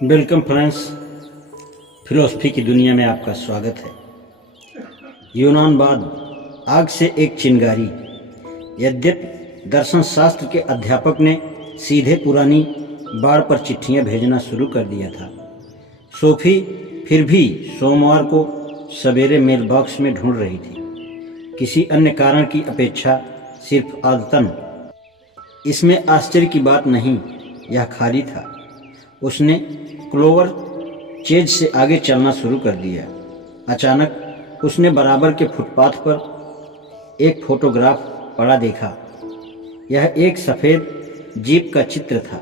Welcome friends, philosophy की दुनिया में आपका स्वागत है। यूनानवाद, आग से एक चिंगारी। यद्यपि दर्शन शास्त्र के अध्यापक ने सीधे पुरानी बाढ़ पर चिट्ठियां भेजना शुरू कर दिया था, सोफी फिर भी सोमवार को सवेरे मेल बॉक्स में ढूंढ रही थी, किसी अन्य कारण की अपेक्षा सिर्फ आदतन। इसमें आश्चर्य की बात नहीं, यह खाली था। उसने क्लोवर चेज से आगे चलना शुरू कर दिया। अचानक उसने बराबर के फुटपाथ पर एक फोटोग्राफ पड़ा देखा। यह एक सफ़ेद जीप का चित्र था,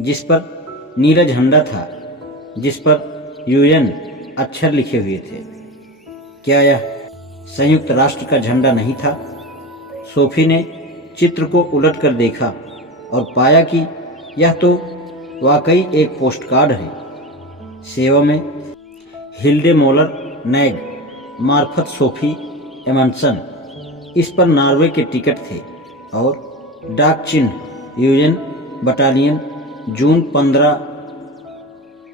जिस पर नीला झंडा था, जिस पर यूएन अक्षर लिखे हुए थे। क्या यह संयुक्त राष्ट्र का झंडा नहीं था? सोफी ने चित्र को उलटकर देखा और पाया कि यह तो वाकई एक पोस्टकार्ड है। सेवा में हिल्डे मोलर नैग मार्फत सोफी एमंडसन। इस पर नॉर्वे के टिकट थे और डाक चिन्ह यूएन बटालियन जून 15,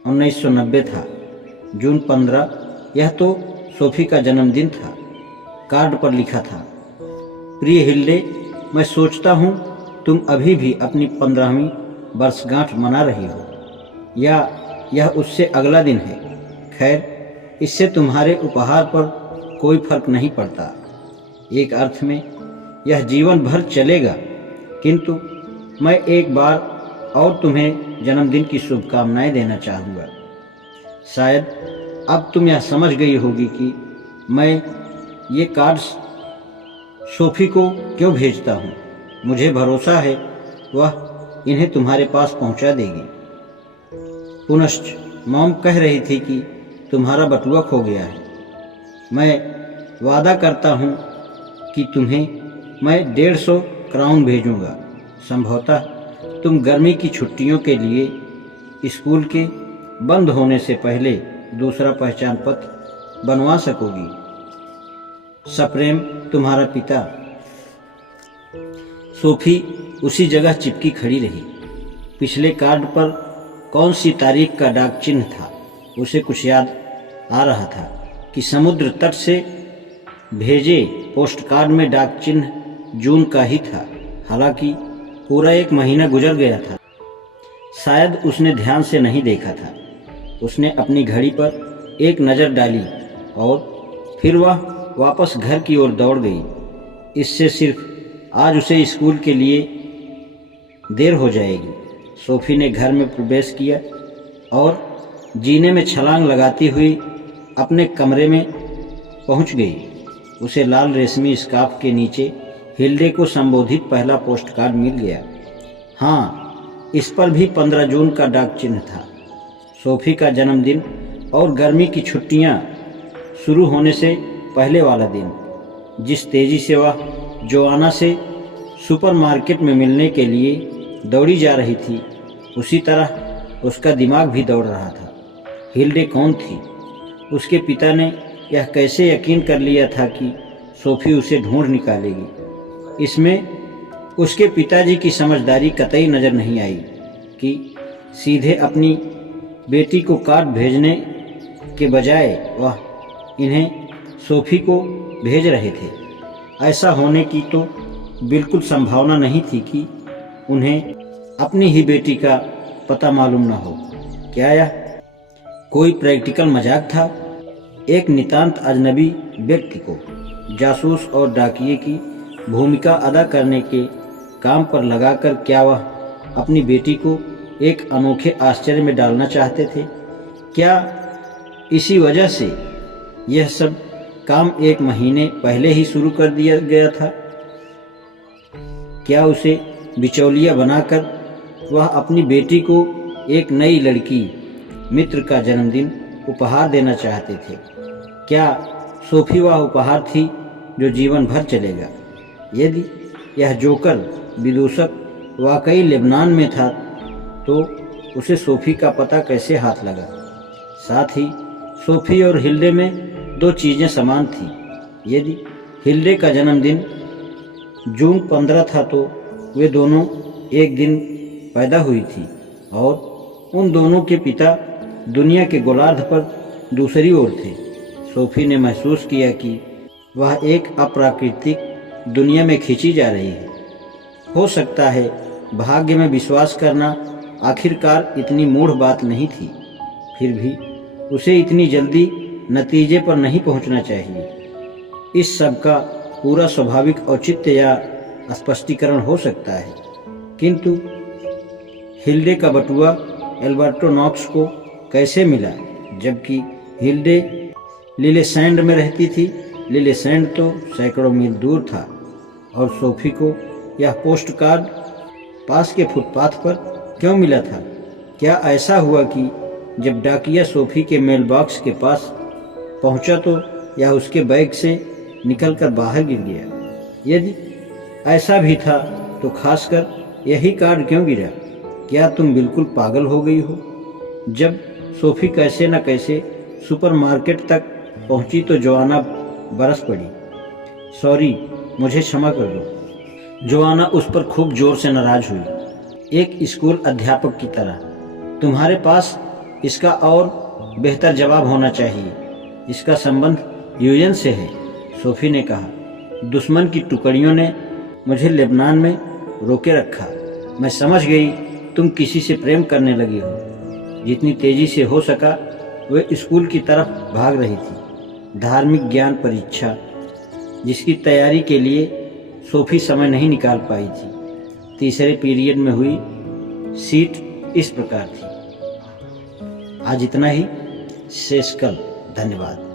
1990 था। जून 15, यह तो सोफी का जन्मदिन था। कार्ड पर लिखा था, प्रिय हिल्डे, मैं सोचता हूँ तुम अभी भी अपनी 15वीं वर्षगांठ मना रही हो, या यह उससे अगला दिन है। खैर, इससे तुम्हारे उपहार पर कोई फर्क नहीं पड़ता। एक अर्थ में यह जीवन भर चलेगा, किंतु मैं एक बार और तुम्हें जन्मदिन की शुभकामनाएं देना चाहूँगा। शायद अब तुम यह समझ गई होगी कि मैं ये कार्ड्स सोफी को क्यों भेजता हूँ। मुझे भरोसा है वह इन्हें तुम्हारे पास पहुंचा देगी। पुनश्च मॉम कह रही थी कि तुम्हारा बटुआ खो गया है। मैं वादा करता हूं कि तुम्हें मैं 150 क्राउन भेजूंगा। संभवतः तुम गर्मी की छुट्टियों के लिए स्कूल के बंद होने से पहले दूसरा पहचान पत्र बनवा सकोगी। सप्रेम, तुम्हारा पिता। सोफी उसी जगह चिपकी खड़ी रही। पिछले कार्ड पर कौन सी तारीख का डाक चिन्ह था, उसे कुछ याद आ रहा था कि समुद्र तट से भेजे पोस्टकार्ड में डाक चिन्ह जून का ही था। हालांकि पूरा एक महीना गुजर गया था। शायद उसने ध्यान से नहीं देखा था। उसने अपनी घड़ी पर एक नज़र डाली और फिर वह वापस घर की ओर दौड़ गई। इससे सिर्फ आज उसे स्कूल के लिए देर हो जाएगी। सोफी ने घर में प्रवेश किया और जीने में छलांग लगाती हुई अपने कमरे में पहुंच गई। उसे लाल रेशमी स्कार्फ के नीचे हिल्डे को संबोधित पहला पोस्टकार्ड मिल गया। हाँ, इस पर भी 15 जून का डाक चिन्ह था। सोफी का जन्मदिन और गर्मी की छुट्टियां शुरू होने से पहले वाला दिन। जिस तेजी से वह जोआना से सुपरमार्केट में मिलने के लिए दौड़ी जा रही थी, उसी तरह उसका दिमाग भी दौड़ रहा था। हिल्डे कौन थी? उसके पिता ने यह कैसे यकीन कर लिया था कि सोफी उसे ढूंढ निकालेगी? इसमें उसके पिताजी की समझदारी कतई नज़र नहीं आई कि सीधे अपनी बेटी को कार्ड भेजने के बजाय वह इन्हें सोफी को भेज रहे थे। ऐसा होने की तो बिल्कुल संभावना नहीं थी कि उन्हें अपनी ही बेटी का पता मालूम न हो। क्या यह कोई प्रैक्टिकल मजाक था? एक नितांत अजनबी व्यक्ति को जासूस और डाकिये की भूमिका अदा करने के काम पर लगाकर क्या वह अपनी बेटी को एक अनोखे आश्चर्य में डालना चाहते थे? क्या इसी वजह से यह सब काम एक महीने पहले ही शुरू कर दिया गया था? क्या उसे बिचौलिया बनाकर वह अपनी बेटी को एक नई लड़की मित्र का जन्मदिन उपहार देना चाहते थे? क्या सोफी वह उपहार थी जो जीवन भर चलेगा? यदि यह जोकर विदूषक वाकई लेबनान में था, तो उसे सोफी का पता कैसे हाथ लगा? साथ ही सोफी और हिल्डे में दो चीज़ें समान थीं। यदि हिल्डे का जन्मदिन जून 15 था, तो वे दोनों एक दिन पैदा हुई थी और उन दोनों के पिता दुनिया के गोलार्ध पर दूसरी ओर थे। सोफी ने महसूस किया कि वह एक अप्राकृतिक दुनिया में खींची जा रही है। हो सकता है भाग्य में विश्वास करना आखिरकार इतनी मूढ़ बात नहीं थी, फिर भी उसे इतनी जल्दी नतीजे पर नहीं पहुंचना चाहिए। इस सब का पूरा स्वाभाविक औचित्य या स्पष्टीकरण हो सकता है, किंतु हिल्डे का बटुआ एल्बर्टो नॉक्स को कैसे मिला, जबकि हिल्डे लिलेसैंड में रहती थी। लिलेसैंड तो सैकड़ों मील दूर था और सोफी को यह पोस्ट कार्ड पास के फुटपाथ पर क्यों मिला था? क्या ऐसा हुआ कि जब डाकिया सोफी के मेल बॉक्स के पास पहुंचा तो यह उसके बैग से निकलकर बाहर गिर गया? यदि ऐसा भी था तो खासकर यही कार्ड क्यों गिरा? क्या तुम बिल्कुल पागल हो गई हो? जब सोफी कैसे न कैसे सुपरमार्केट तक पहुंची तो जोआना बरस पड़ी। सॉरी, मुझे क्षमा कर दो। जोआना उस पर खूब जोर से नाराज हुई। एक स्कूल अध्यापक की तरह तुम्हारे पास इसका और बेहतर जवाब होना चाहिए। इसका संबंध यूएन से है, सोफी ने कहा। दुश्मन की टुकड़ियों ने मुझे लेबनान में रोके रखा। मैं समझ गई तुम किसी से प्रेम करने लगी हो। जितनी तेजी से हो सका वह स्कूल की तरफ भाग रही थी। धार्मिक ज्ञान परीक्षा जिसकी तैयारी के लिए सोफी समय नहीं निकाल पाई थी। तीसरे पीरियड में हुई सीट इस प्रकार थी। आज इतना ही, शेष कल। धन्यवाद।